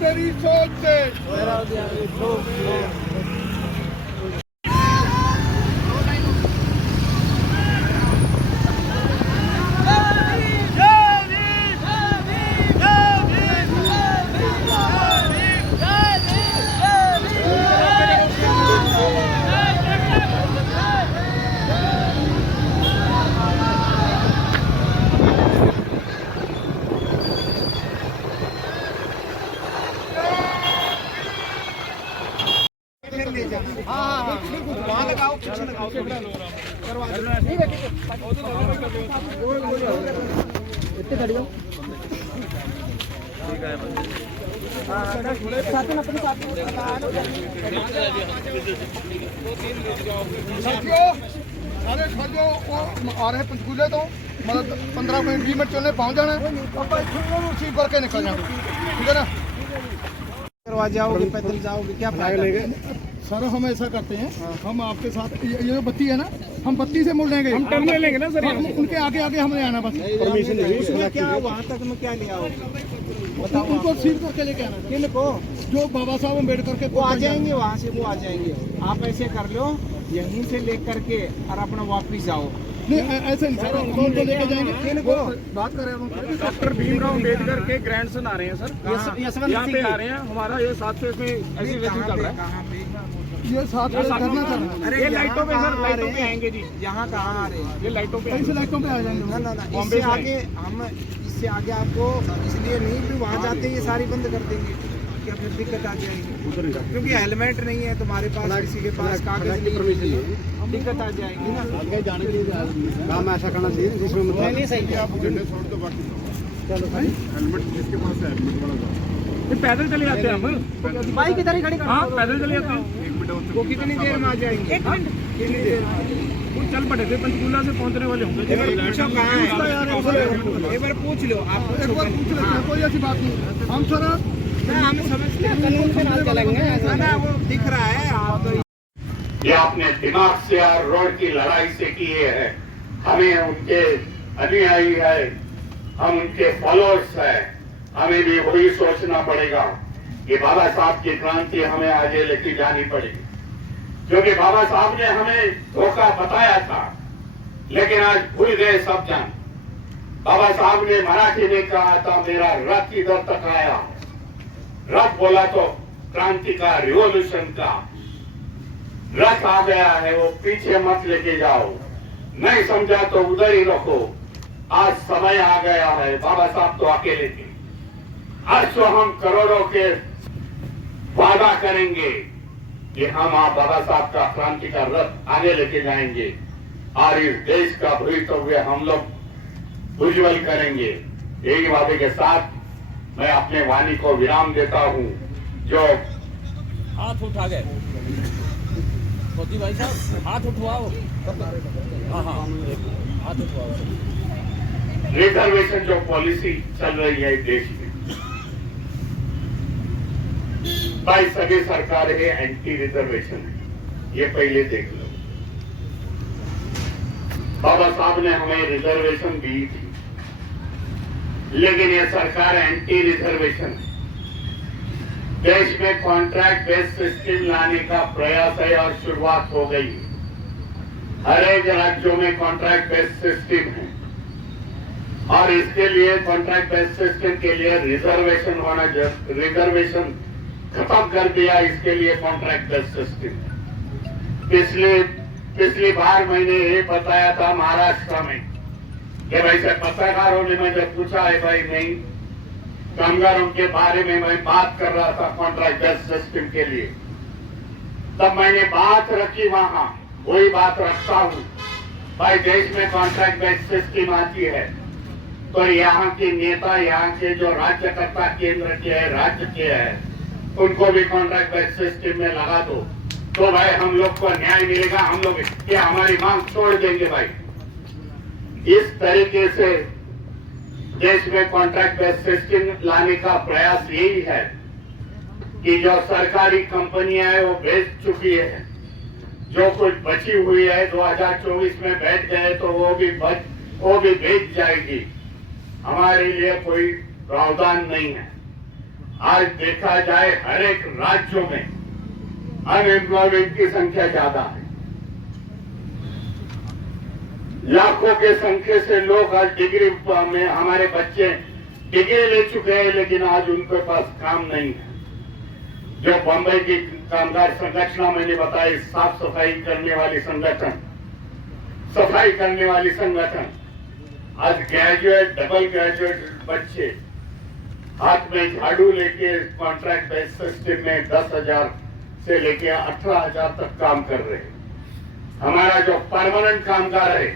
तेरी सोच से। वहाँ लगाओ, पीछे लगाओ, इतने खड़ी हो। अरे खड़ो आ रहे पंचकूले तो मतलब 15 मिनट 20 मिनट चलने पहुँच जाना उसी करके निकल जाना, ठीक है ना। करवा जाओगे, पैदल जाओगे, क्या फायदा लेंगे? सर हम ऐसा करते हैं, हम आपके साथ ये बत्ती है ना, हम बत्ती से मुड़ लेंगे, हम टर्न लेंगे ना सर, उनके आगे आगे हमें आना बस। परमिशन नहीं, क्या वहाँ तक में क्या लिया हो? बताओ उनको सील करके लेके आना। किन को? जो बाबा साहब अम्बेडकर के वो आ जाएंगे, वहाँ से वो आ जाएंगे। आप ऐसे कर लो, यहीं से लेकर के और अपना वापिस जाओ। नहीं ऐसे नहीं सर, हम उनको लेके जाएंगे। किन को बात कर रहे हैं? डॉक्टर भीमराव अम्बेडकर के ग्रैंडसन आ रहे हैं सर, यहाँ पे आ रहे हैं। हमारा ये साथ में एग्जीबिशन चल रहा है, ये साथ में करना चाह रहे हैं। अरे ये लाइटों पे सर, लाइटों पे आएंगे जी। यहाँ कहाँ आ रहे हैं? ये लाइटों पे, ऐसे लाइटों पे आ जाएंगे। ना इससे आगे हम, इससे आगे आपको इसलिए नहीं भी वहाँ जाते ये सारी बंद कर देंगे, क्या फिर दिक्कत आ जाएगी? क्योंकि हेलमेट नहीं है तुम्हारे पास, किसी के पास कागज नहीं है, दिक्कत आ जाएगी ना। आगे जाने के लिए काम ऐसा करना चाहिए जिसमें मतलब नहीं सही है। आप झंडे छोड़ दो, बाकी चलो भाई हेलमेट जिसके पास है हेलमेट वाला ये पैदल चले जाते हैं हम, बाइक इधर ही खड़ी कर। हाँ पैदल चले जाते हैं। वो कितनी देर में आ जाएंगे? एक मिनट, कितनी देर में? वो चल पड़े थे, पंचकूला से पहुँचने वाले होंगे। पूछो कहाँ है, एक बार पूछ लो आप, एक बार पूछ लेते हैं, कोई ऐसी बात नहीं। हम सर हम समझते हैं कानून के नाम चलेंगे, ऐसा ना वो दिख रहा है आप तो। ये अपने दिमाग से और रोड की लड़ाई से किए हैं। हमें उनके अनुयायी है, हम उनके फॉलोअर्स हैं। हमें भी वही सोचना पड़ेगा कि बाबा साहब की क्रांति हमें आगे लेके जानी पड़ेगी, क्योंकि बाबा साहब ने हमें धोखा बताया था, लेकिन आज भूल गए सब जन। बाबा साहब ने मराठी में कहा था, मेरा रथ इधर तक आया। रथ बोला तो क्रांति का, रिवॉल्यूशन का रथ आ गया है, वो पीछे मत लेके जाओ। नहीं समझा तो उधर ही रखो। आज समय आ गया है, बाबा साहब तो अकेले थे। आज तो हम करोड़ों के वादा करेंगे कि हम आप बाबा साहब का क्रांति का रथ आगे लेके जाएंगे और इस देश का भविष्य हम लोग उज्जवल करेंगे। यही वादे के साथ मैं अपने वाणी को विराम देता हूं। जो हाथ उठा गए मोदी भाई साहब, हाथ उठवाओ। हाँ हाँ हाथ उठवाओ। रिजर्वेशन जो पॉलिसी चल रही है देश में, भाई सभी सरकार है एंटी रिजर्वेशन है, ये पहले देख लो। बाबा साहब ने हमें रिजर्वेशन दी थी, लेकिन ये सरकार एंटी रिजर्वेशन है। देश में कॉन्ट्रैक्ट बेस्ड सिस्टम लाने का प्रयास है और शुरुआत हो गई। हर एक राज्यों में कॉन्ट्रैक्ट बेस्ड सिस्टम है और इसके लिए कॉन्ट्रैक्ट बेस्ड सिस्टम के लिए रिजर्वेशन होना, रिजर्वेशन खत्म कर दिया। इसके लिए कॉन्ट्रैक्ट बेस्ड सिस्टम पिछली बार मैंने ये बताया था महाराष्ट्र में कि भाई से पत्रकारों ने मुझे पूछा है, भाई नहीं कामगारों के बारे में मैं बात कर रहा था कॉन्ट्रैक्ट बेस्ड सिस्टम के लिए, तब मैंने बात रखी वहां, वही बात रखता हूं। भाई देश में कॉन्ट्रैक्ट बेस्ड सिस्टम आती है तो यहाँ के नेता, यहाँ के जो राज्यकर्ता केंद्र के है, राज्य के है, उनको भी कॉन्ट्रैक्ट बेस्ड सिस्टम में लगा दो, तो भाई हम लोग को न्याय मिलेगा। हम लोग क्या हमारी मांग छोड़ देंगे भाई। इस तरीके से देश में कॉन्ट्रैक्ट बेस्ड सिस्टम लाने का प्रयास यही है कि जो सरकारी कंपनियां हैं वो बेच चुकी है, जो कुछ बची हुई है 2024 में बैठ गए तो वो भी बेच जाएगी। हमारे लिए कोई प्रावधान नहीं है। आज देखा जाए हर एक राज्यों में अनएम्प्लॉयमेंट की संख्या ज्यादा है। लाखों के संख्या से लोग आज डिग्री में, हमारे बच्चे डिग्री ले चुके हैं, लेकिन आज उनके पास काम नहीं है। जो बंबई की कामगार संरचना मैंने बताई, साफ सफाई करने वाली संगठन, सफाई करने वाली संगठन, आज ग्रेजुएट, डबल ग्रेजुएट बच्चे हाथ में झाड़ू लेके कॉन्ट्रैक्ट बेस सिस्टम में 10,000 से लेके 18,000 तक काम कर रहे हैं। हमारा जो परमानेंट कामगार है,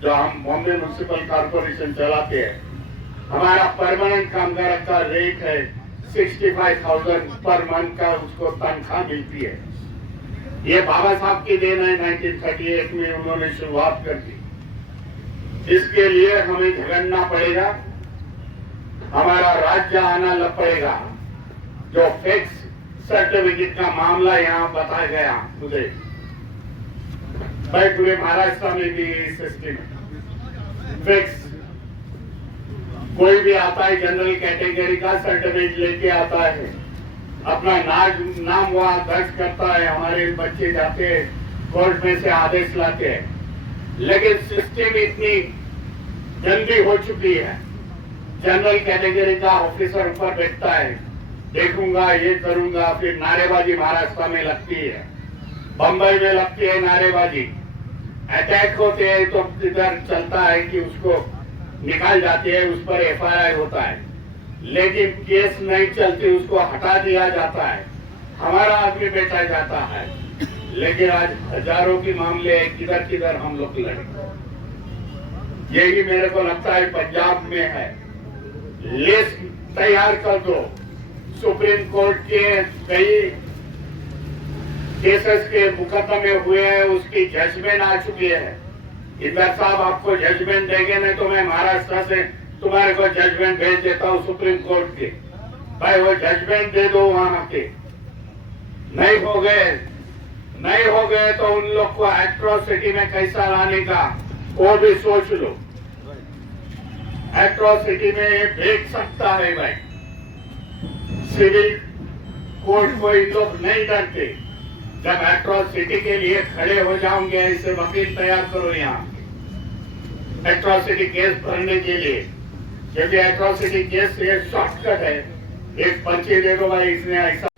जो हम बॉम्बे म्युनिसिपल कॉर्पोरेशन चलाते हैं, हमारा परमानेंट कामगार का रेट है 65,000 पर मंथ का, उसको तनख्वाह मिलती है। ये बाबा साहब की देन है, 1938 में उन्होंने शुरुआत कर दी। इसके लिए हमें झगड़ना पड़ेगा, हमारा राज्य आना पड़ेगा। जो फिक्स सर्टिफिकेट का मामला यहाँ बताया गया मुझे, भाई पूरे महाराष्ट्र में भी सिस्टम फिक्स, कोई भी आता है जनरल कैटेगरी का सर्टिफिकेट लेके आता है, अपना नाम वहां दर्ज करता है, हमारे बच्चे जाते हैं कोर्ट में से आदेश लाते हैं, लेकिन सिस्टम इतनी गंदी हो चुकी है। जनरल कैटेगरी का ऑफिसर ऊपर बैठता है, देखूंगा, ये करूंगा, फिर नारेबाजी महाराष्ट्र में लगती है, बंबई में लगती है नारेबाजी, अटैक होते हैं तो इधर चलता है कि उसको निकाल जाती है, उस पर एफआईआर होता है, लेकिन केस नहीं चलती, उसको हटा दिया जाता है, हमारा आदमी बैठा जाता है। लेकिन आज हजारों के मामले किधर किधर हम लोग लड़े। यही मेरे को लगता है पंजाब में है। लिस्ट तैयार कर दो, सुप्रीम कोर्ट के कई केसेस के मुकदमे हुए हैं, उसकी जजमेंट आ चुकी है। इंदर साहब आपको जजमेंट देंगे, नहीं तो मैं महाराष्ट्र से तुम्हारे को जजमेंट भेज देता हूँ सुप्रीम कोर्ट के। भाई वो जजमेंट दे दो वहां के। नहीं हो गए तो उन लोग को एट्रोसिटी में कैसा लाने का वो भी सोच लो। एट्रोसिटी में भेज सकता है भाई, सिविल कोर्ट को इन लोग नहीं डरते। जब एट्रोसिटी के लिए खड़े हो जाओगे, ऐसे वकील तैयार करो यहाँ एट्रोसिटी केस भरने के लिए, क्योंकि एट्रोसिटी केस ये शॉर्टकट है, एक पर्ची दे दो भाई, इसने ऐसा